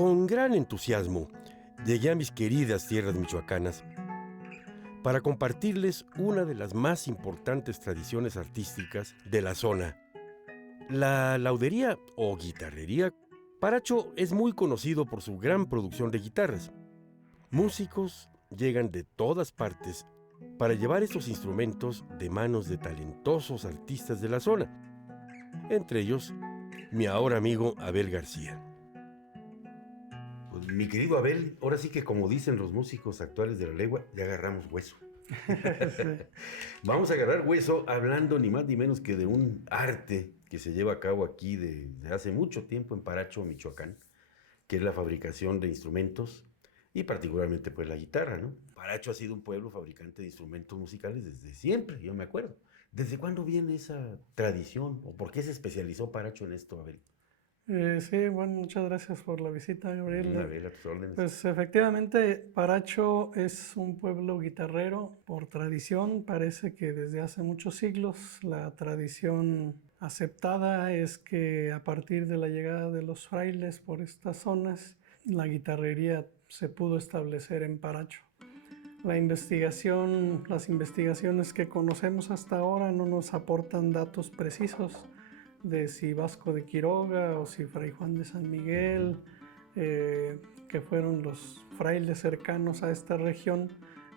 Con gran entusiasmo llegué a mis queridas tierras michoacanas para compartirles una de las más importantes tradiciones artísticas de la zona. La laudería o guitarrería. Paracho es muy conocido por su gran producción de guitarras. Músicos llegan de todas partes para llevar estos instrumentos de manos de talentosos artistas de la zona, entre ellos mi ahora amigo Abel García. Pues, mi querido Abel, ahora sí que como dicen los músicos actuales de la legua, ya agarramos hueso. Sí. Vamos a agarrar hueso hablando ni más ni menos que de un arte que se lleva a cabo aquí desde hace mucho tiempo en Paracho, Michoacán, que es la fabricación de instrumentos y particularmente pues la guitarra, ¿no? Paracho ha sido un pueblo fabricante de instrumentos musicales desde siempre, yo me acuerdo. ¿Desde cuándo viene esa tradición o por qué se especializó Paracho en esto, Abel? Sí, bueno, muchas gracias por la visita, Gabriel. Abel, a tus órdenes. Pues efectivamente, Paracho es un pueblo guitarrero por tradición. Parece que desde hace muchos siglos la tradición aceptada es que a partir de la llegada de los frailes por estas zonas, la guitarrería se pudo establecer en Paracho. Las investigaciones que conocemos hasta ahora no nos aportan datos precisos de si Vasco de Quiroga o si Fray Juan de San Miguel, que fueron los frailes cercanos a esta región,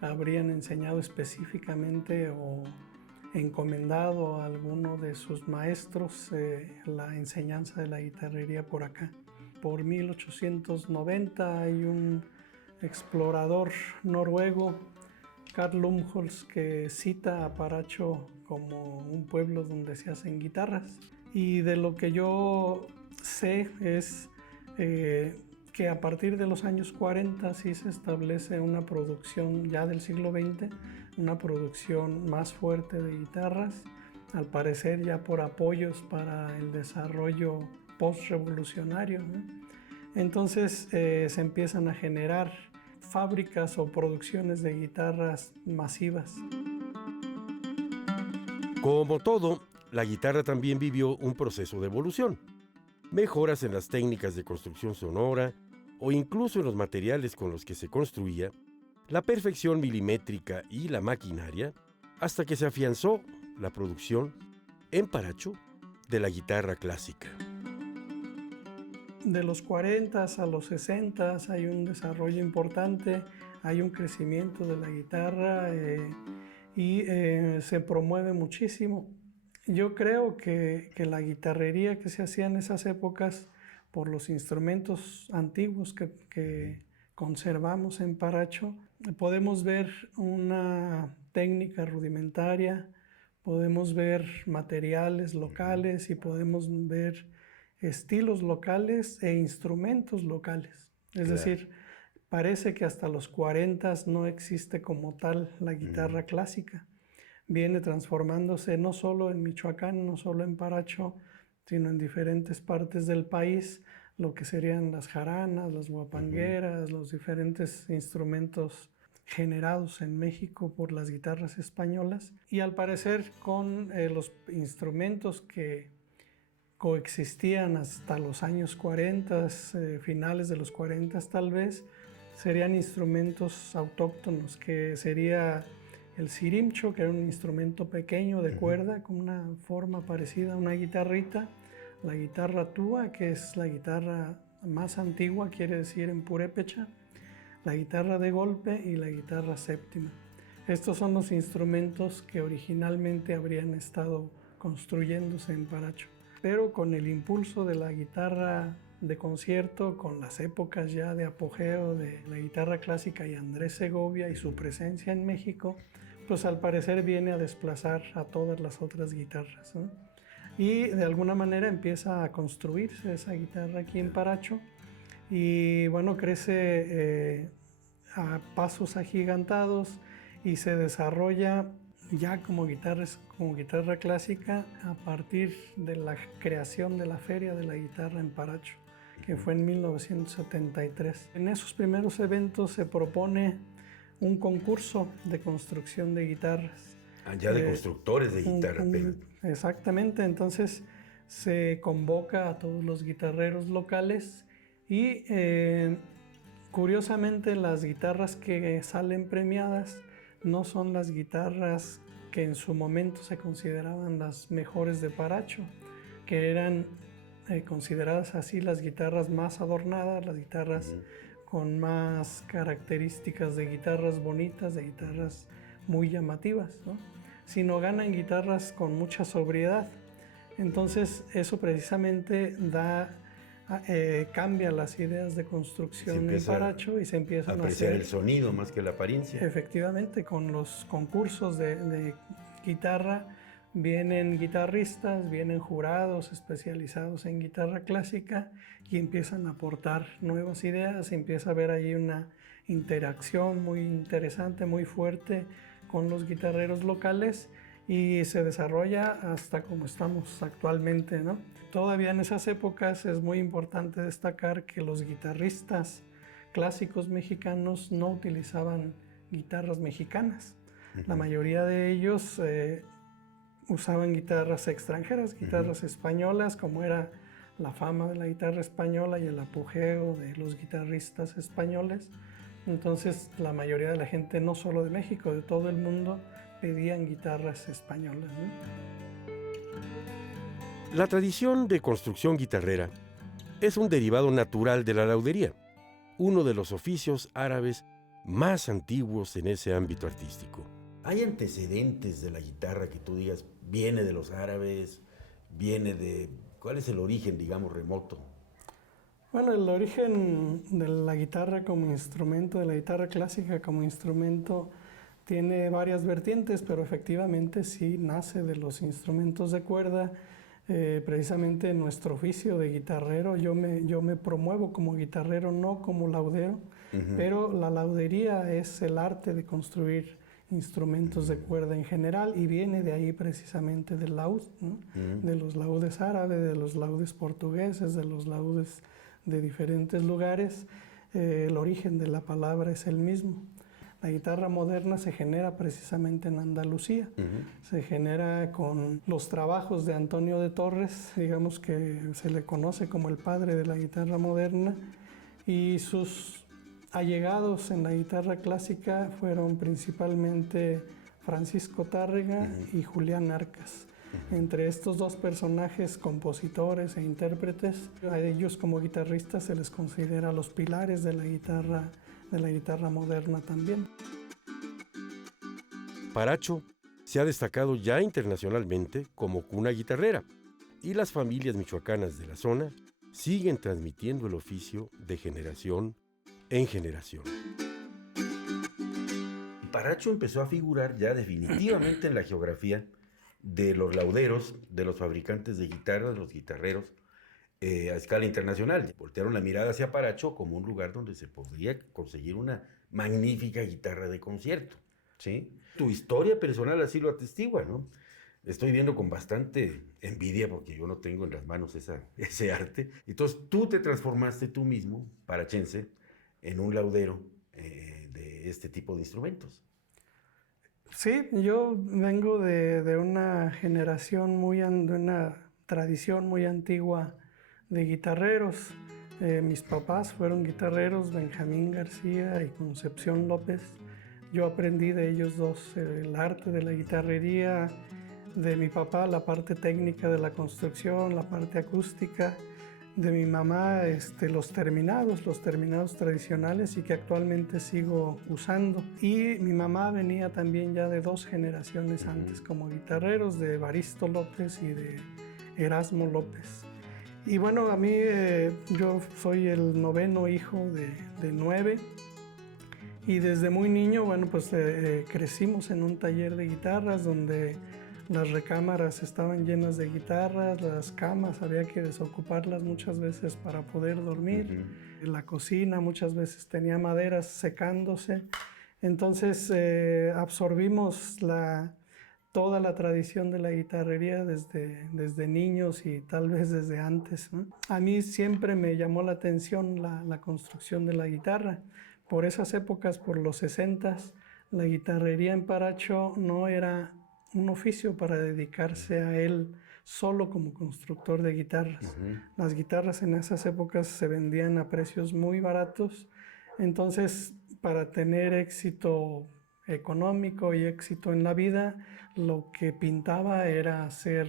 habrían enseñado específicamente o encomendado a alguno de sus maestros la enseñanza de la guitarrería por acá. Por 1890 hay un explorador noruego, Carl Lumholtz, que cita a Paracho como un pueblo donde se hacen guitarras. Y de lo que yo sé es que a partir de los años 40 sí se establece una producción ya del siglo XX, una producción más fuerte de guitarras, al parecer ya por apoyos para el desarrollo post-revolucionario, ¿no? Entonces se empiezan a generar fábricas o producciones de guitarras masivas. Como todo, la guitarra también vivió un proceso de evolución. Mejoras en las técnicas de construcción sonora o incluso en los materiales con los que se construía, la perfección milimétrica y la maquinaria, hasta que se afianzó la producción en Paracho de la guitarra clásica. De los 40 a los 60 hay un desarrollo importante, hay un crecimiento de la guitarra y se promueve muchísimo. Yo creo que la guitarrería que se hacía en esas épocas por los instrumentos antiguos que conservamos en Paracho, podemos ver una técnica rudimentaria, podemos ver materiales locales y podemos ver estilos locales e instrumentos locales. Es decir, parece que hasta los 40 no existe como tal la guitarra clásica. Viene transformándose no solo en Michoacán, no solo en Paracho, sino en diferentes partes del país, lo que serían las jaranas, las guapangueras, los diferentes instrumentos generados en México por las guitarras españolas. Y al parecer con los instrumentos que coexistían hasta los años 40, finales de los 40 tal vez, serían instrumentos autóctonos, que sería el sirimcho, que era un instrumento pequeño de cuerda con una forma parecida a una guitarrita, la guitarra tuba, que es la guitarra más antigua, quiere decir en purépecha, la guitarra de golpe y la guitarra séptima. Estos son los instrumentos que originalmente habrían estado construyéndose en Paracho. Pero con el impulso de la guitarra de concierto, con las épocas ya de apogeo de la guitarra clásica y Andrés Segovia y su presencia en México, pues al parecer viene a desplazar a todas las otras guitarras, ¿no? Y de alguna manera empieza a construirse esa guitarra aquí en Paracho y bueno, crece a pasos agigantados y se desarrolla ya como guitarra clásica a partir de la creación de la Feria de la Guitarra en Paracho, que fue en 1973. En esos primeros eventos se propone un concurso de construcción de guitarras. Ya de constructores de guitarra. Exactamente, entonces se convoca a todos los guitarreros locales Y curiosamente las guitarras que salen premiadas no son las guitarras que en su momento se consideraban las mejores de Paracho, que eran consideradas así las guitarras más adornadas, las guitarras con más características de guitarras bonitas, de guitarras muy llamativas, ¿no? Sino ganan guitarras con mucha sobriedad. Entonces eso precisamente cambia las ideas de construcción en Paracho y se empiezan a apreciar el sonido más que la apariencia. Efectivamente, con los concursos de guitarra vienen guitarristas, vienen jurados especializados en guitarra clásica y empiezan a aportar nuevas ideas, empieza a haber ahí una interacción muy interesante, muy fuerte con los guitarreros locales y se desarrolla hasta como estamos actualmente, ¿no? Todavía en esas épocas es muy importante destacar que los guitarristas clásicos mexicanos no utilizaban guitarras mexicanas. La mayoría de ellos usaban guitarras extranjeras, guitarras españolas, como era la fama de la guitarra española y el apogeo de los guitarristas españoles. Entonces la mayoría de la gente, no solo de México, de todo el mundo, pedían guitarras españolas, ¿no? La tradición de construcción guitarrera es un derivado natural de la laudería, uno de los oficios árabes más antiguos en ese ámbito artístico. ¿Hay antecedentes de la guitarra que tú digas, viene de los árabes, viene de... ¿Cuál es el origen, digamos, remoto? Bueno, el origen de la guitarra como instrumento, de la guitarra clásica como instrumento, tiene varias vertientes, pero efectivamente sí nace de los instrumentos de cuerda. Precisamente en nuestro oficio de guitarrero, yo me promuevo como guitarrero, no como laudero, pero la laudería es el arte de construir instrumentos de cuerda en general y viene de ahí precisamente del laúd, ¿no? De los laudes árabes, de los laudes portugueses, de los laudes de diferentes lugares. El origen de la palabra es el mismo. La guitarra moderna se genera precisamente en Andalucía. Se genera con los trabajos de Antonio de Torres, digamos que se le conoce como el padre de la guitarra moderna, y sus allegados en la guitarra clásica fueron principalmente Francisco Tárrega y Julián Arcas. Entre estos dos personajes, compositores e intérpretes, a ellos como guitarristas se les considera los pilares de la guitarra moderna también. Paracho se ha destacado ya internacionalmente como cuna guitarrera y las familias michoacanas de la zona siguen transmitiendo el oficio de generación en generación. Paracho empezó a figurar ya definitivamente en la geografía de los lauderos, de los fabricantes de guitarras, de los guitarreros, a escala internacional. Voltearon la mirada hacia Paracho como un lugar donde se podría conseguir una magnífica guitarra de concierto, ¿sí? Tu historia personal así lo atestigua, ¿no? Estoy viendo con bastante envidia porque yo no tengo en las manos ese arte. Entonces tú te transformaste tú mismo, parachense, en un laudero de este tipo de instrumentos. Sí, yo vengo de una generación de una tradición muy antigua de guitarreros. Mis papás fueron guitarreros, Benjamín García y Concepción López. Yo aprendí de ellos dos el arte de la guitarrería, de mi papá la parte técnica de la construcción, la parte acústica, de mi mamá los terminados tradicionales y que actualmente sigo usando. Y mi mamá venía también ya de dos generaciones antes como guitarreros, de Evaristo López y de Erasmo López. Y bueno, a mí yo soy el noveno hijo de 9 y desde muy niño, bueno, pues crecimos en un taller de guitarras donde las recámaras estaban llenas de guitarras, las camas había que desocuparlas muchas veces para poder dormir. La cocina muchas veces tenía maderas secándose. Entonces absorbimos toda la tradición de la guitarrería desde niños y tal vez desde antes, ¿no? A mí siempre me llamó la atención la construcción de la guitarra. Por esas épocas, por los 60s, la guitarrería en Paracho no era un oficio para dedicarse a él solo como constructor de guitarras. Las guitarras en esas épocas se vendían a precios muy baratos, entonces para tener éxito económico y éxito en la vida, lo que pintaba era ser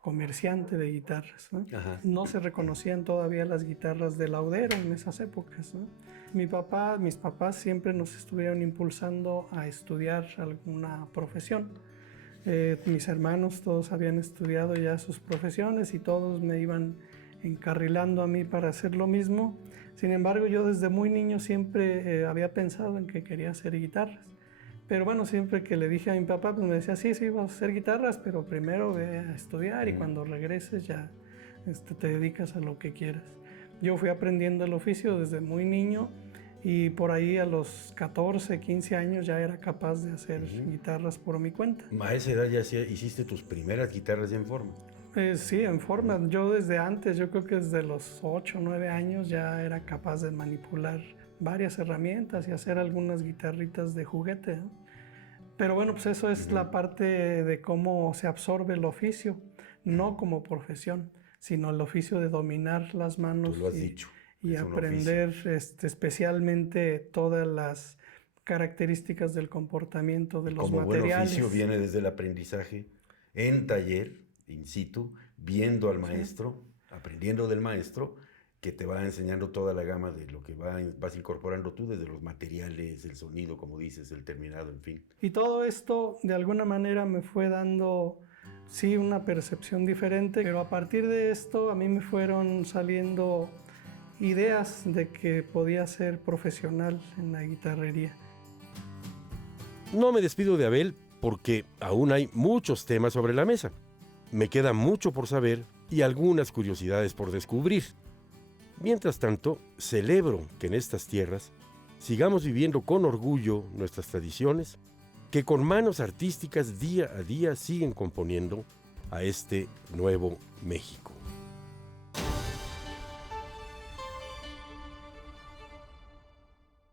comerciante de guitarras, ¿no? No se reconocían todavía las guitarras de laudero en esas épocas, ¿no? Mis papás siempre nos estuvieron impulsando a estudiar alguna profesión. Mis hermanos todos habían estudiado ya sus profesiones y todos me iban encarrilando a mí para hacer lo mismo. Sin embargo, yo desde muy niño siempre había pensado en que quería hacer guitarras. Pero bueno, siempre que le dije a mi papá, pues me decía, sí, vas a hacer guitarras, pero primero ve a estudiar y cuando regreses ya te dedicas a lo que quieras. Yo fui aprendiendo el oficio desde muy niño y por ahí a los 14, 15 años ya era capaz de hacer guitarras por mi cuenta. ¿A esa edad ya hiciste tus primeras guitarras en forma? Sí, en forma. Yo desde antes, yo creo que desde los 8 o 9 años ya era capaz de manipular varias herramientas y hacer algunas guitarritas de juguete, ¿no? Pero bueno, pues eso es la parte de cómo se absorbe el oficio, no como profesión, sino el oficio de dominar las manos. Tú lo has dicho. Y aprender especialmente todas las características del comportamiento de los materiales. Buen oficio viene desde el aprendizaje en taller, in situ, viendo al maestro, aprendiendo del maestro, que te va enseñando toda la gama de lo que vas incorporando tú, desde los materiales, el sonido, como dices, el terminado, en fin. Y todo esto, de alguna manera, me fue dando, sí, una percepción diferente, pero a partir de esto a mí me fueron saliendo ideas de que podía ser profesional en la guitarrería. No me despido de Abel porque aún hay muchos temas sobre la mesa. Me queda mucho por saber y algunas curiosidades por descubrir. Mientras tanto, celebro que en estas tierras sigamos viviendo con orgullo nuestras tradiciones, que con manos artísticas día a día siguen componiendo a este nuevo México.